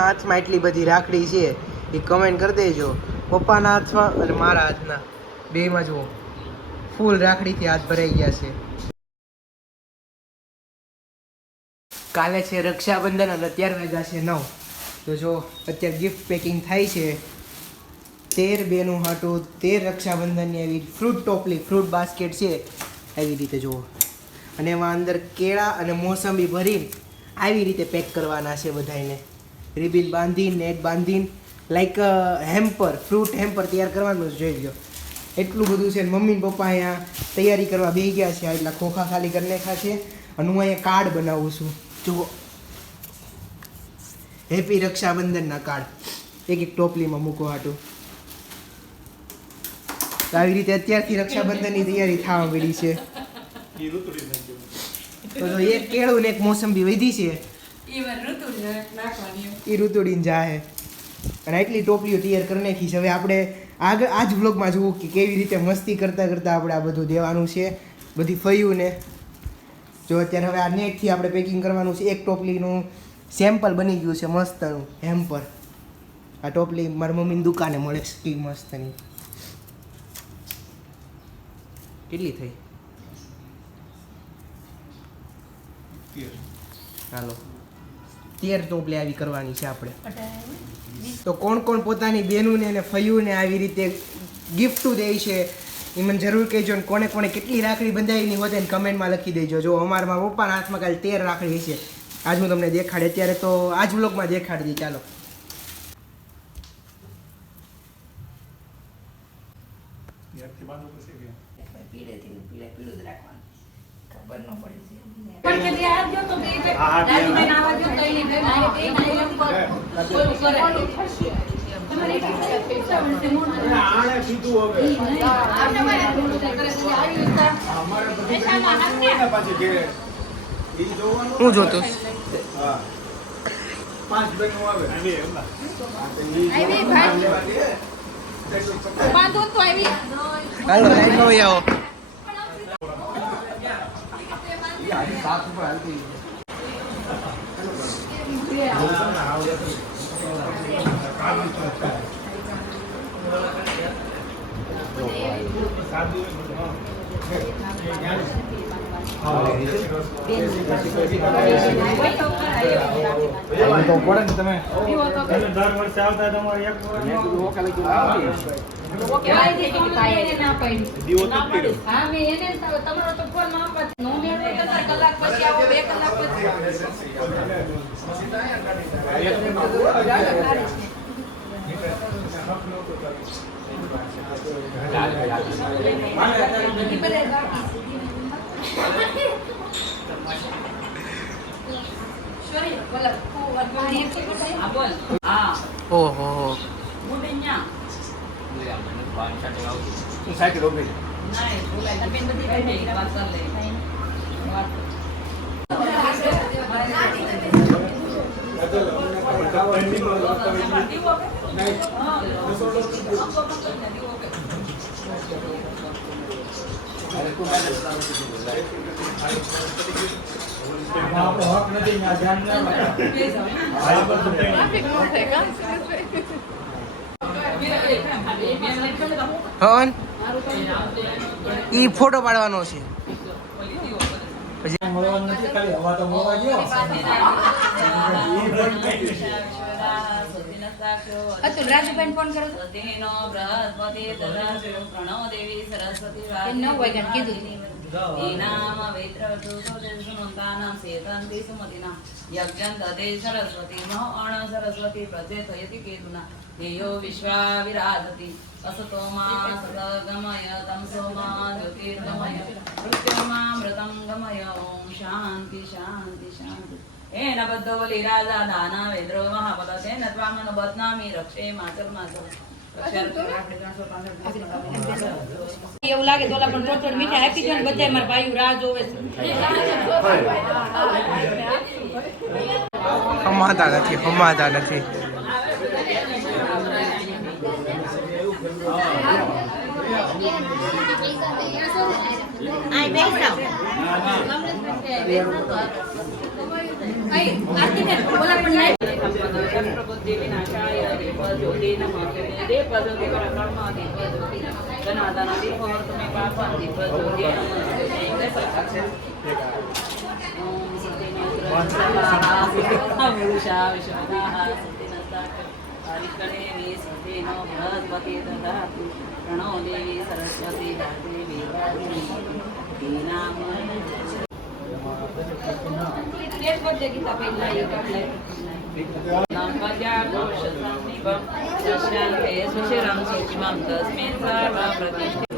હાથમાં એટલી બધી રાખડી છે એ કમેન્ટ કરી દેજો. પપ્પાના હાથમાં અને મારા હાથના બેમાં જુઓ ફૂલ રાખડીથી હાથ ભરાઈ ગયા છે. કાલે છે રક્ષાબંધન અને અત્યારે વાગ્યા છે 9. તો જો અત્યારે ગિફ્ટ પેકિંગ થાય છે. 13 બેનું હાટું 13 રક્ષાબંધનની આવી ફ્રૂટ ટોપલી ફ્રૂટ બાસ્કેટ છે આવી રીતે જુઓ. અને એમાં અંદર કેળા અને મોસંબી ભરીને આવી રીતે પેક કરવાના છે બધાને. રિબિન બાંધીને નેટ બાંધીને લાઈક હેમ્પર ફ્રૂટ હેમ્પર તૈયાર કરવાનું જ જોઈ લો. એટલું બધું છે. મમ્મી ને પપ્પા અહીંયા તૈયારી કરવા બેસી ગયા છે. એટલા ખોખા ખાલી કરી નાખ્યા છે. અને હું અહીંયા કાર્ડ બનાવું છું. જુઓ હેપી રક્ષાબંધનના કાર્ડ એક ટોપલીમાં મૂકવા હાટું. તો આવી રીતે અત્યારથી રક્ષાબંધનની તૈયારી થવા મળી છે. તો એક કેળું ને એક મોસંબી વધી છે એ ઋતુડીને જાહે. અને એટલી ટોપલીઓ તૈયાર કરી નાખી છે. હવે આપણે આગળ આ જ વ્લોગમાં જોવું કે કેવી રીતે મસ્તી કરતાં કરતાં આપણે આ બધું દેવાનું છે બધી ફયું ને. જો અત્યારે હવે આ નેટથી આપણે પેકિંગ કરવાનું છે. એક ટોપલીનું સેમ્પલ બની ગયું છે મસ્તનું હેમ્પર. આ ટોપલી મારી મમ્મીની દુકાને મળે છે મસ્તની. કેટલી થઈ? ચાલો 13 ટોપલી આવી કરવાની છે આપણે. તો કોણ કોણ પોતાની બહેનોને અને ફયુને આવી રીતે ગિફ્ટું દે છે એ મને જરૂર કહેજો. ને કોને કોને કેટલી રાખડી બંધાયેલી હોય તેને કમેન્ટમાં લખી દેજો. જો અમારા પપ્પાના હાથમાં કાલે 13 રાખડી છે. આજ હું તમને દેખાડે. અત્યારે તો આજ વ્લોગમાં દેખાડી દઈ. ચાલો હું જોતો હાલો લાઈન આવો. ઓહો ઈ ફોટો પાડવાનો છે. પછી મળવાનું નથી ખાલી હવા તો મોવા ગયો. અતુલ રાજુભાઈ ફોન કરો તો તેનો બૃહસ્પતિ તરાજો પ્રણવ દેવી સરસ્વતી વાજ 9 વાગ્યા કીધું. નામ વેત્ર સુનંતાનામ સેતંતિ સુમતિના યજ્ઞ તદે સરસ્વતી મહ અણ સરસ્વતી પ્રજેતયતિ કેતુના દેયો વિશ્વા વિરાજતિ અસતોમા સતગમય તમસોમા જ્યોતિર્ગમય મૃત્યુમા મૃતં ગમય. ઓમ શાંતિ શાંતિ શાંતિ. એન બદ્ધો બલિ રાજા દાના વેદ્રો મહાપદ તેન ત્વામન બદનામી રક્ષે માતર માતર. એવું લાગે તો પણ થોડી મીઠાઈ આપી દો ને બધા મારા ભાઈઓ રાહ જોવે છે. હમાતા નથી. આઈ બેસ જાવ. આરતી બેન બોલા પણ નહીં શસ્ત્રબુદ્ધિ વિનાશાય દીપજ્યોતિ નમઃ દીપજ્યોતિ પરબ્રહ્મ દીપજ્યોતિ જનાર્દન દીપોર્તમે પાપં દીપજ્યોતિ ઓમ સતીનેત્રસ્વાહા વિશ્વનાઃ સતીનસ્તક હરિકળેવી સતીનો બૃહસ્પતિ દધાતુ પ્રણો દેવી સરસ્વતી દેવી વાગ્મી નામ એક બધે ગીતા પહેલા એક આપણે नामपद्याघोषसन्निभं दश्यन्ते सुशिरं सूक्ष्मं तस्मिन् सर्वा प्रतिष्ठितम्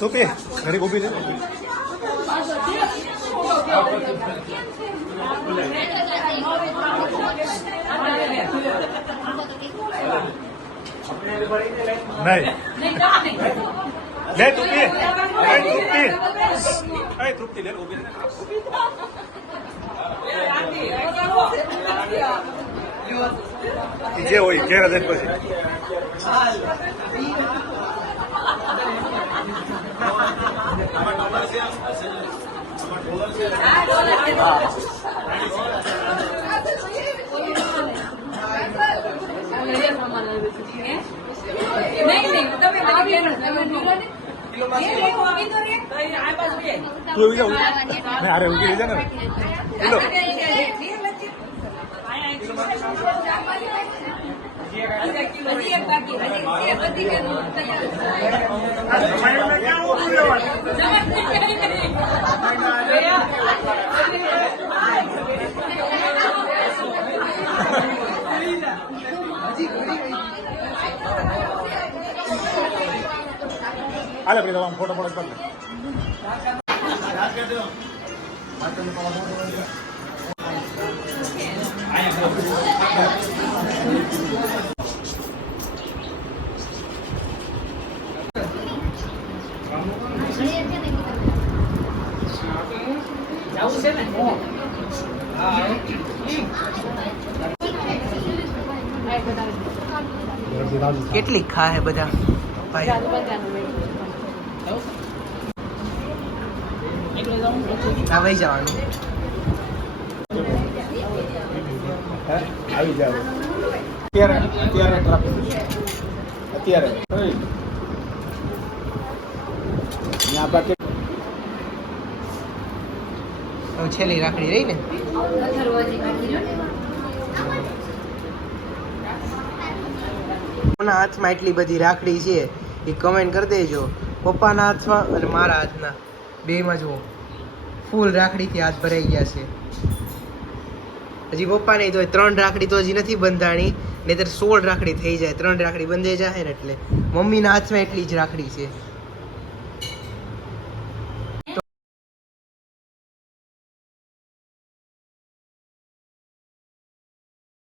तो पे घरी गोभी ले नहीं ले तृप्ति तृप्ति ले गोभी જે હોય ઘેર જ પછી તું એવું જાવ અરે ઉગી જાય ને કિલો હાલે આપણે તમામ ફોટો ફોટો કરી કેટલી ખા હે બધા ભાઈ આવી જવાનું આવી જાવ અત્યારે ટ્રાફિક અત્યારે છેલ્લી રાખડી રહી ને કોના હાથમાં એટલી બધી રાખડી છે એ કમેન્ટ કરી દેજો પપ્પાના હાથમાં અને મારા હાથના બેમાં જુઓ ફૂલ રાખડીથી હાથ ભરાઈ ગયા છે હજી પપ્પાને તો 3 રાખડી તો હજી નથી બંધાણી નહીંતર 16 રાખડી થઈ જાય 3 રાખડી બંધાઈ જાય ને એટલે મમ્મીના હાથમાં એટલી જ રાખડી છે